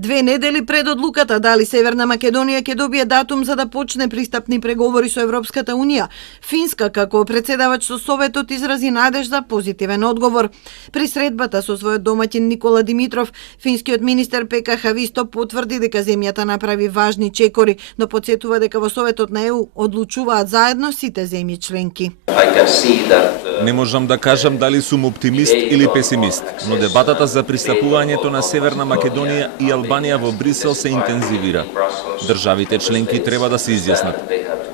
2 недели пред одлуката дали Северна Македонија ќе добие датум за да почне пристапни преговори со Европската Унија, Финска како претседавач со Советот изрази надеж за позитивен одговор. При средбата со својот домаќин Никола Димитров, финскиот министер Пека Хависто потврди дека земјата направи важни чекори, но потсетува дека во Советот на ЕУ одлучуваат заедно сите земји членки. Не можам да кажам дали сум оптимист или песимист, но дебатата за пристапувањето на Северна Македонија и Албанија во Брисел се интензивира. Државите членки треба да се изјаснат.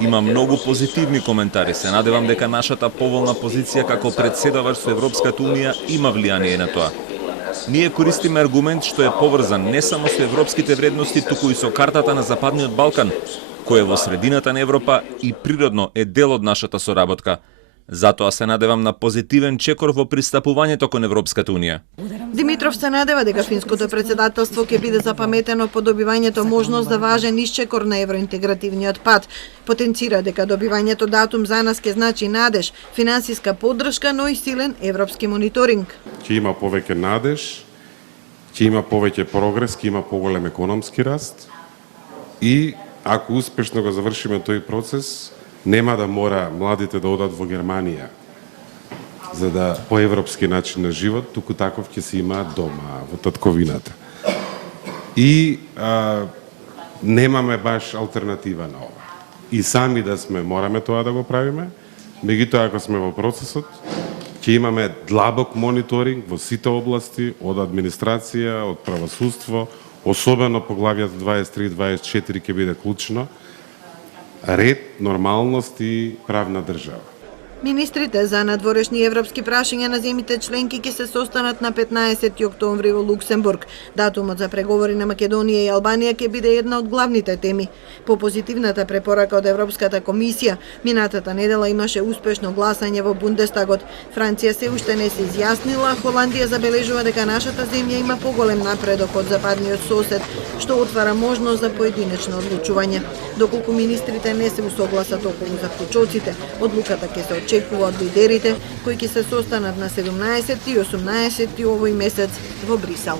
Има многу позитивни коментари. Се надевам дека нашата поволна позиција како претседавач со Европската Унија има влијание на тоа. Ние користиме аргумент што е поврзан не само со европските вредности, туку и со картата на Западниот Балкан, кој е во средината на Европа и природно е дел од нашата соработка. Затоа се надевам на позитивен чекор во пристапувањето кон Европската Унија. Димитров се надева дека финското претседателство ќе биде запаметено по добивањето можност за важен исчекор на евроинтегративниот пат. Потенцира дека добивањето датум за нас ќе значи надеж, финансиска поддршка, но и силен европски мониторинг. Ќе има повеќе надеж, ќе има повеќе прогрес, ќе има поголем економски раст и ако успешно го завршиме тој процес, нема да мора младите да одат во Германија за да по европски начин на живот, туку таков ќе се има дома, во татковината. И немаме баш алтернатива на ова. И сами да сме, мораме тоа да го правиме, меѓутоа ако сме во процесот, ќе имаме длабок мониторинг во сите области, од администрација, од правосудство, особено поглавјата 23 и 24 ќе биде клучно, ред, нормалност и правна држава. Министрите за надворешни европски прашања на земјите членки ќе се состанат на 15 октомври во Луксембург. Датумот за преговори на Македонија и Албанија ќе биде една од главните теми. По позитивната препорака од Европската комисија, минатата недела имаше успешно гласање во Бундестагот. Франција се уште не се изјаснила, Холандија забележува дека нашата земја има поголем напредок од западниот сосед, што отвара можност за поединечно одлучување. Доколку министрите не се усогласат околу заклучоците, одлуката ќе се очекува од лидерите кои ќе се состанат на 17 и 18 овој месец во Брисел.